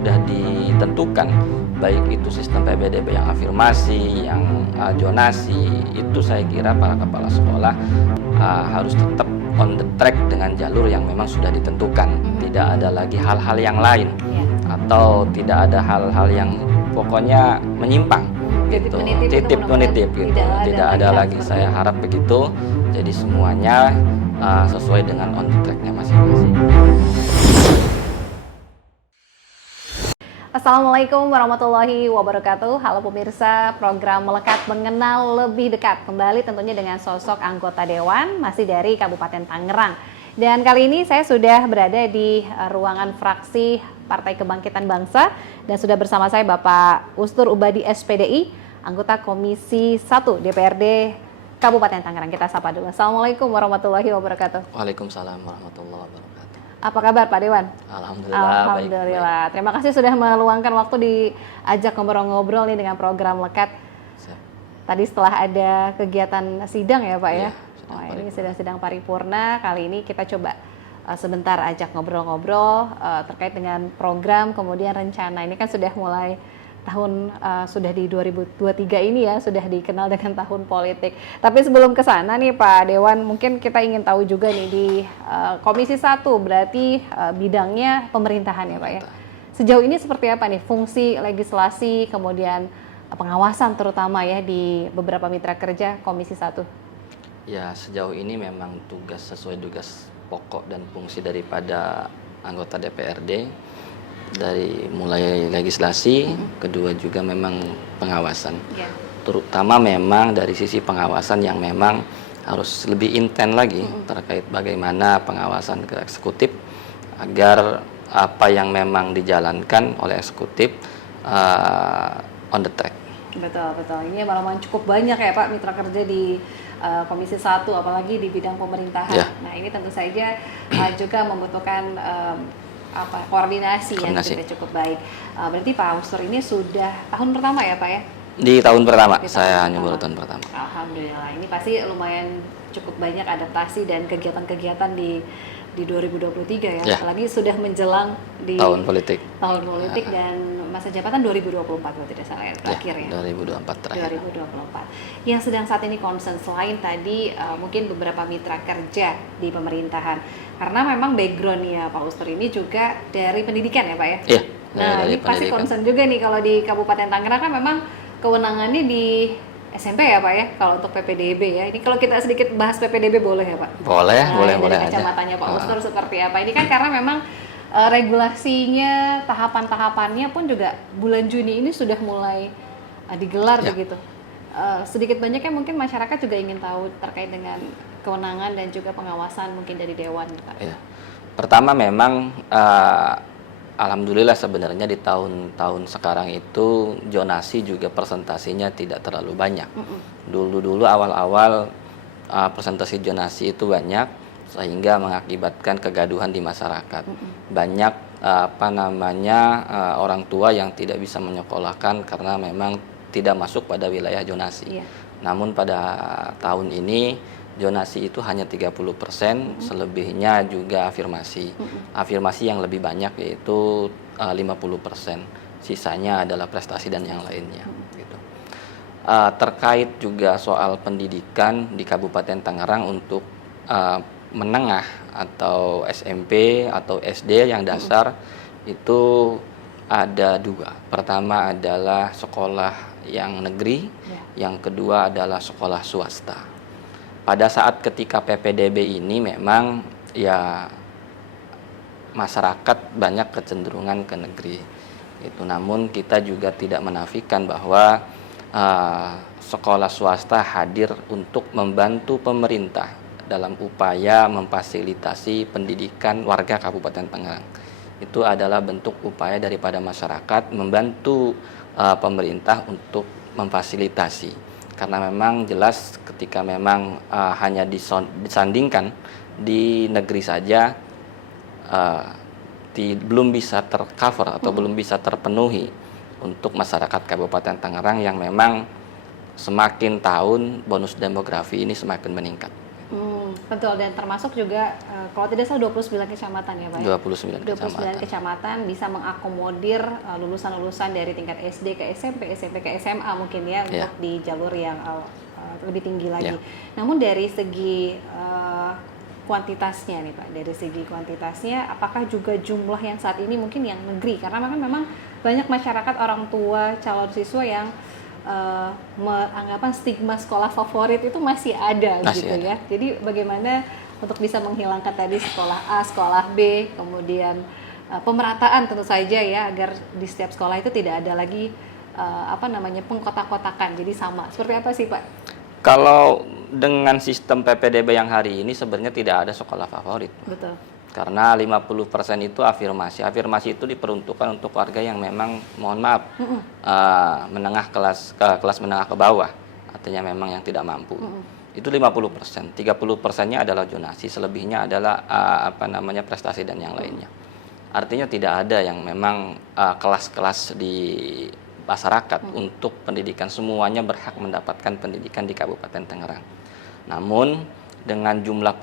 sudah ditentukan, baik itu sistem PPDB yang afirmasi, yang zonasi, itu saya kira para kepala sekolah harus tetap on the track dengan jalur yang memang sudah ditentukan. Tidak ada lagi hal-hal yang lain atau tidak ada hal-hal yang pokoknya menyimpang gitu. Titip menitip gitu. Tidak ada lagi. Saya harap begitu. Jadi semuanya sesuai dengan on the track-nya masing-masing. Assalamualaikum warahmatullahi wabarakatuh. Halo pemirsa, program Melekat Mengenal Lebih Dekat kembali tentunya dengan sosok anggota Dewan masih dari Kabupaten Tangerang. Dan kali ini saya sudah berada di ruangan fraksi Partai Kebangkitan Bangsa dan sudah bersama saya Bapak Ustur Ubadi SPDI, anggota Komisi 1 DPRD Kabupaten Tangerang. Kita sapa dulu. Assalamualaikum warahmatullahi wabarakatuh. Waalaikumsalam warahmatullahi wabarakatuh. Apa kabar Pak Dewan? Alhamdulillah. Baik. Terima kasih sudah meluangkan waktu diajak ngobrol-ngobrol nih dengan program Lekat. Tadi setelah ada kegiatan sidang ya Pak ya? Ini sidang paripurna. Kali ini kita coba sebentar ajak ngobrol-ngobrol terkait dengan program, kemudian rencana. Ini kan sudah mulai tahun sudah di 2023 ini ya, sudah dikenal dengan tahun politik. Tapi sebelum ke sana nih Pak Dewan, mungkin kita ingin tahu juga nih di Komisi 1 berarti bidangnya pemerintahan ya Pak ya. Sejauh ini seperti apa nih fungsi legislasi kemudian pengawasan terutama ya di beberapa mitra kerja Komisi 1? Ya, sejauh ini memang sesuai tugas pokok dan fungsi daripada anggota DPRD. Dari mulai legislasi, kedua juga memang pengawasan. Terutama memang dari sisi pengawasan yang memang harus lebih intens lagi terkait bagaimana pengawasan ke eksekutif agar apa yang memang dijalankan oleh eksekutif on the track. Betul. Ini malah cukup banyak ya Pak mitra kerja di Komisi 1 apalagi di bidang pemerintahan. Nah, ini tentu saja juga membutuhkan koordinasi yang juga cukup baik. Berarti Pak Ustur ini sudah tahun pertama ya Pak ya? Di tahun pertama, saya baru tahun pertama. Alhamdulillah, ini pasti lumayan cukup banyak adaptasi dan kegiatan-kegiatan di 2023 ya. Apalagi sudah menjelang di tahun politik dan masa jabatan 2024 kalau tidak salah ya, terakhir ya. 2024 terakhir. 2024. Yang sedang saat ini concern selain tadi mungkin beberapa mitra kerja di pemerintahan. Karena memang backgroundnya Pak Ustur ini juga dari pendidikan ya Pak ya? Iya. Nah ini pasti concern juga nih kalau di Kabupaten Tangerang kan memang kewenangannya di SMP ya Pak ya, kalau untuk PPDB ya. Ini kalau kita sedikit bahas PPDB boleh ya Pak? Boleh dari aja. Kacamatanya Pak Ustur seperti apa? Ini kan karena memang regulasinya, tahapan-tahapannya pun juga bulan Juni ini sudah mulai digelar begitu. Sedikit banyaknya mungkin masyarakat juga ingin tahu terkait dengan kewenangan dan juga pengawasan mungkin dari Dewan Pak. Ya. Pertama memang alhamdulillah sebenarnya di tahun-tahun sekarang itu zonasi juga presentasinya tidak terlalu banyak. Dulu awal-awal presentasi zonasi itu banyak sehingga mengakibatkan kegaduhan di masyarakat. Banyak orang tua yang tidak bisa menyekolahkan karena memang tidak masuk pada wilayah zonasi. Namun pada tahun ini zonasi itu hanya 30%, selebihnya juga afirmasi. Afirmasi yang lebih banyak yaitu 50%. Sisanya adalah prestasi dan yang lainnya. Gitu. Terkait juga soal pendidikan di Kabupaten Tangerang untuk menengah atau SMP atau SD yang dasar itu ada dua. Pertama adalah sekolah yang negeri, yang kedua adalah sekolah swasta. Pada saat ketika PPDB ini memang ya masyarakat banyak kecenderungan ke negeri. Itu namun kita juga tidak menafikan bahwa sekolah swasta hadir untuk membantu pemerintah dalam upaya memfasilitasi pendidikan warga Kabupaten Tangerang. Itu adalah bentuk upaya daripada masyarakat membantu pemerintah untuk memfasilitasi. Karena memang jelas ketika memang hanya disandingkan di negeri saja belum bisa tercover atau belum bisa terpenuhi untuk masyarakat Kabupaten Tangerang yang memang semakin tahun bonus demografi ini semakin meningkat. Betul, dan termasuk juga kalau tidak salah 29 kecamatan ya Pak ya? 29 kecamatan bisa mengakomodir lulusan-lulusan dari tingkat SD ke SMP, SMP ke SMA mungkin ya, untuk di jalur yang lebih tinggi lagi. Namun dari segi kuantitasnya nih Pak, dari segi kuantitasnya apakah juga jumlah yang saat ini mungkin yang negeri? Karena memang banyak masyarakat, orang tua, calon siswa yang anggapan stigma sekolah favorit itu masih ada gitu ya. Jadi bagaimana untuk bisa menghilangkan tadi sekolah A, sekolah B, kemudian pemerataan tentu saja ya, agar di setiap sekolah itu tidak ada lagi pengkotak-kotakan, jadi sama. Seperti apa sih Pak? Kalau dengan sistem PPDB yang hari ini sebenarnya tidak ada sekolah favorit. Betul. Karena 50% itu afirmasi. Afirmasi itu diperuntukkan untuk warga yang memang, mohon maaf, menengah kelas menengah ke bawah. Artinya memang yang tidak mampu. Itu 50%. 30%-nya adalah zonasi, selebihnya adalah prestasi dan yang lainnya. Artinya tidak ada yang memang kelas-kelas di masyarakat untuk pendidikan, semuanya berhak mendapatkan pendidikan di Kabupaten Tangerang. Namun dengan jumlah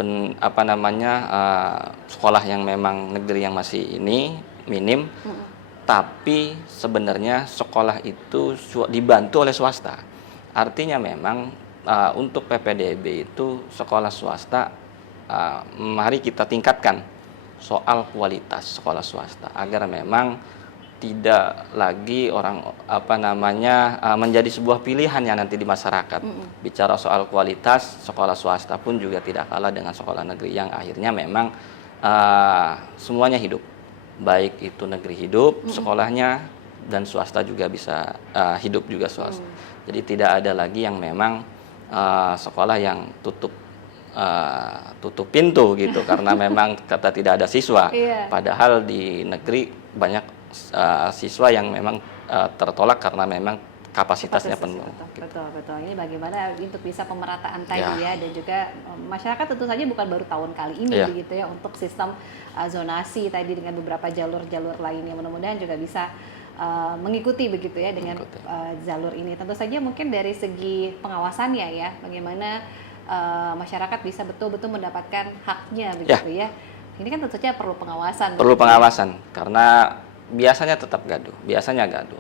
sekolah yang memang negeri yang masih ini minim, tapi sebenarnya sekolah itu dibantu oleh swasta. Artinya memang untuk PPDB itu sekolah swasta, mari kita tingkatkan soal kualitas sekolah swasta agar memang tidak lagi menjadi sebuah pilihan yang nanti di masyarakat. Bicara soal kualitas, sekolah swasta pun juga tidak kalah dengan sekolah negeri yang akhirnya memang semuanya hidup. Baik itu negeri hidup sekolahnya, dan swasta juga bisa hidup juga swasta. Jadi tidak ada lagi yang memang sekolah yang tutup pintu gitu karena memang kata tidak ada siswa. Padahal di negeri banyak siswa yang memang tertolak karena memang kapasitasnya penuh. Betul. Ini bagaimana untuk bisa pemerataan tadi ya, dan juga masyarakat tentu saja bukan baru tahun kali ini begitu ya, untuk sistem zonasi tadi dengan beberapa jalur-jalur lainnya. Mudah-mudahan juga bisa mengikuti begitu ya dengan jalur ini. Tentu saja mungkin dari segi pengawasannya ya, bagaimana masyarakat bisa betul-betul mendapatkan haknya begitu ya. Ini kan tentu saja perlu pengawasan. Perlu pengawasan karena biasanya gaduh,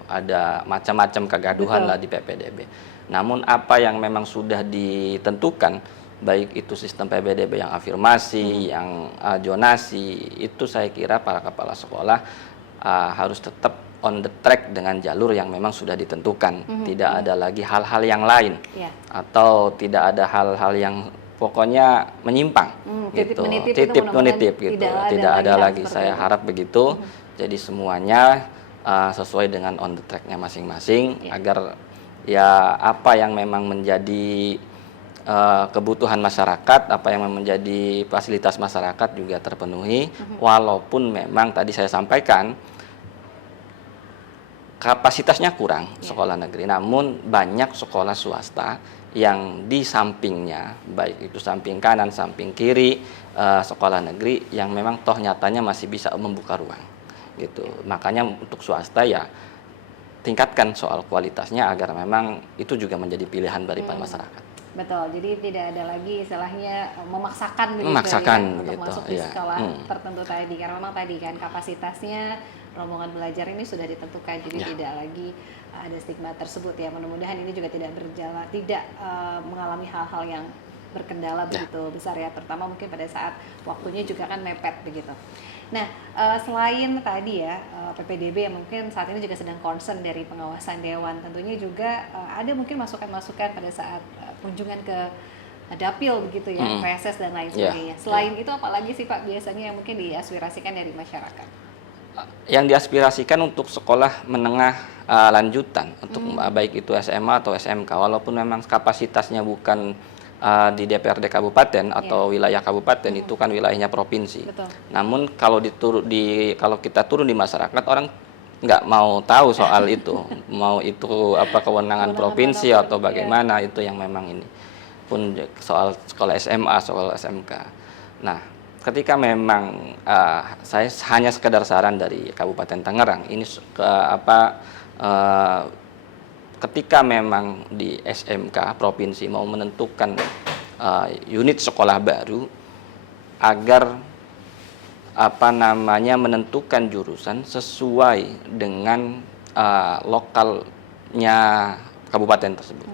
ada macam-macam kegaduhan lah di PPDB. Namun apa yang memang sudah ditentukan, baik itu sistem PPDB yang afirmasi, yang zonasi, itu saya kira para kepala sekolah harus tetap on the track dengan jalur yang memang sudah ditentukan. Tidak ada lagi hal-hal yang lain, atau tidak ada hal-hal yang pokoknya menyimpang, titip menitip gitu. Tidak ada lagi. Saya harap begitu. Jadi semuanya sesuai dengan on the track-nya masing-masing, agar ya apa yang memang menjadi kebutuhan masyarakat, apa yang menjadi fasilitas masyarakat juga terpenuhi. Walaupun memang tadi saya sampaikan kapasitasnya kurang sekolah negeri, namun banyak sekolah swasta yang di sampingnya, baik itu samping kanan, samping kiri, sekolah negeri yang memang toh nyatanya masih bisa membuka ruang gitu. Makanya untuk swasta ya tingkatkan soal kualitasnya agar memang itu juga menjadi pilihan dari masyarakat. Betul, jadi tidak ada lagi istilahnya memaksakan gitu untuk masuk di sekolah tertentu tadi, karena memang tadi kan kapasitasnya rombongan belajar ini sudah ditentukan, jadi tidak lagi ada stigma tersebut ya. Mudah-mudahan ini juga tidak mengalami hal-hal yang berkendala begitu besar ya, terutama mungkin pada saat waktunya juga kan mepet begitu. Nah, selain tadi ya PPDB yang mungkin saat ini juga sedang concern dari pengawasan dewan, tentunya juga ada mungkin masukan-masukan pada saat kunjungan ke dapil begitu ya, PSS dan lain sebagainya. Selain itu apalagi sih Pak biasanya yang mungkin diaspirasikan dari masyarakat? Yang diaspirasikan untuk sekolah menengah lanjutan, untuk baik itu SMA atau SMK, walaupun memang kapasitasnya bukan di DPRD kabupaten atau wilayah kabupaten, itu kan wilayahnya provinsi. Betul. Namun kalau kita turun di masyarakat, orang nggak mau tahu soal itu, mau itu apa kewenangan provinsi atau bagaimana, itu yang memang ini pun soal sekolah SMA, sekolah SMK. Nah, ketika memang saya hanya sekedar saran dari Kabupaten Tangerang ini ketika memang di SMK provinsi mau menentukan unit sekolah baru, agar menentukan jurusan sesuai dengan lokalnya kabupaten tersebut.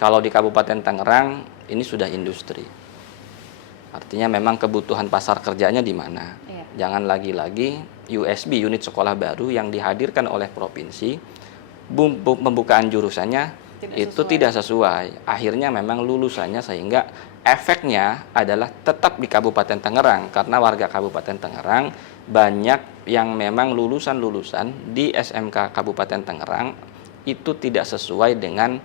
Kalau di Kabupaten Tangerang ini sudah industri, artinya memang kebutuhan pasar kerjanya di mana. Jangan lagi-lagi USB, unit sekolah baru yang dihadirkan oleh provinsi, pembukaan jurusannya tidak sesuai. Akhirnya memang lulusannya, sehingga efeknya adalah tetap di Kabupaten Tangerang, karena warga Kabupaten Tangerang banyak yang memang lulusan-lulusan di SMK Kabupaten Tangerang itu tidak sesuai dengan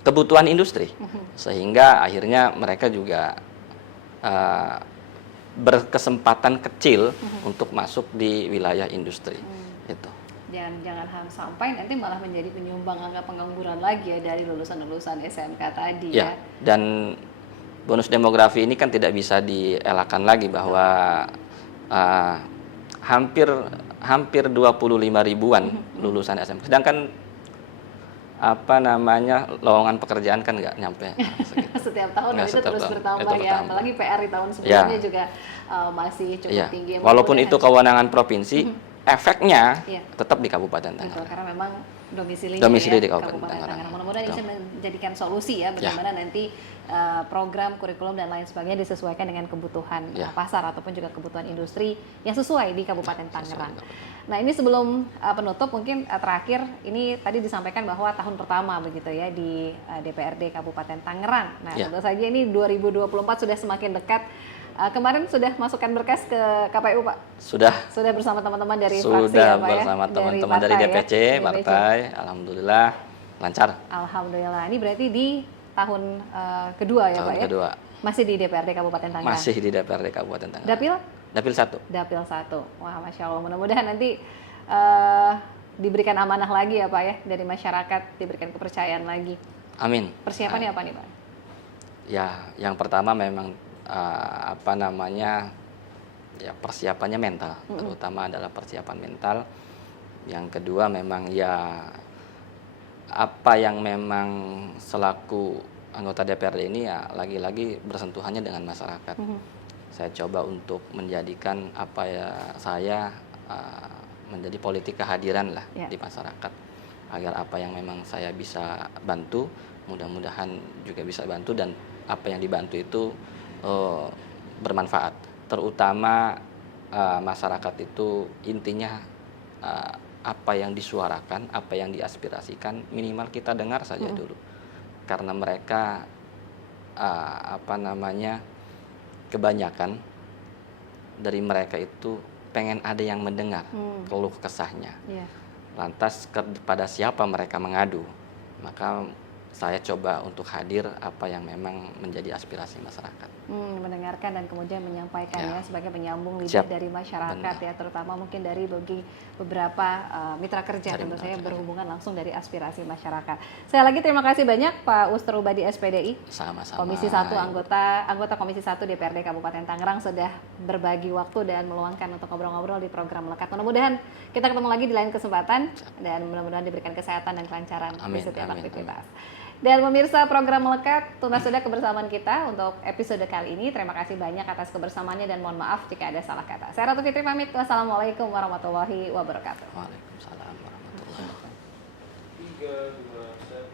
kebutuhan industri, sehingga akhirnya mereka juga berkesempatan kecil untuk masuk di wilayah industri. Itu. Dan jangan sampai nanti malah menjadi penyumbang angka pengangguran lagi ya dari lulusan-lulusan SMK tadi ya. Dan bonus demografi ini kan tidak bisa dielakkan lagi bahwa hampir 25 ribuan lulusan SMK. Sedangkan lowongan pekerjaan kan nggak nyampe setiap tahun itu terus bertambah ya, apalagi PR di tahun sebelumnya juga masih cukup tinggi. Walaupun itu kewenangan provinsi, efeknya tetap di Kabupaten Tangerang. Karena memang domisili di Kabupaten Tangerang. Mudah-mudahan bisa menjadikan solusi ya bagaimana nanti program, kurikulum dan lain sebagainya disesuaikan dengan kebutuhan pasar ataupun juga kebutuhan industri yang sesuai di Kabupaten Tangerang. Nah, ini sebelum penutup mungkin terakhir ini tadi disampaikan bahwa tahun pertama begitu ya di DPRD Kabupaten Tangerang. Nah, tentu saja ini 2024 sudah semakin dekat. Kemarin sudah masukkan berkas ke KPU, Pak? Sudah bersama teman-teman dari fraksi ya, Pak ya? Sudah bersama teman-teman dari DPC, partai. Alhamdulillah lancar. Alhamdulillah. Ini berarti di tahun kedua ya, Pak ya? Kedua. Masih di DPRD Kabupaten Tangerang? Masih di DPRD Kabupaten Tangerang. Dapil? Dapil 1. Dapil 1. Wah, Masya Allah. Mudah-mudahan nanti diberikan amanah lagi ya, Pak ya? Dari masyarakat, diberikan kepercayaan lagi. Amin. Persiapannya apa nih, Pak? Ya, yang pertama memang persiapannya mental, terutama adalah persiapan mental. Yang kedua memang apa yang memang selaku anggota DPRD ini lagi-lagi bersentuhannya dengan masyarakat. Saya coba untuk menjadikan saya menjadi politik kehadiran lah di masyarakat, agar apa yang memang saya bisa bantu, mudah-mudahan juga bisa bantu, dan apa yang dibantu itu bermanfaat, terutama masyarakat itu intinya apa yang disuarakan, apa yang diaspirasikan, minimal kita dengar saja dulu, karena mereka kebanyakan dari mereka itu pengen ada yang mendengar keluh kesahnya. Lantas kepada siapa mereka mengadu, maka saya coba untuk hadir apa yang memang menjadi aspirasi masyarakat. Mendengarkan dan kemudian menyampaikan sebagai penyambung lidah dari masyarakat. Benar. Terutama mungkin dari beberapa mitra kerja tentu saya berhubungan langsung dari aspirasi masyarakat. Saya lagi terima kasih banyak Pak Uster Ubadi SPDI. Sama-sama. Komisi 1 anggota Komisi 1 DPRD Kabupaten Tangerang sudah berbagi waktu dan meluangkan untuk ngobrol-ngobrol di program Lekat. Mudah-mudahan kita ketemu lagi di lain kesempatan dan mudah-mudahan diberikan kesehatan dan kelancaran di setiap aktivitas. Dan pemirsa program Melekat, tuntas sudah kebersamaan kita untuk episode kali ini. Terima kasih banyak atas kebersamaannya dan mohon maaf jika ada salah kata. Saya Ratu Fitri pamit. Wassalamualaikum warahmatullahi wabarakatuh. Waalaikumsalam warahmatullahi wabarakatuh. 3, 2, 1.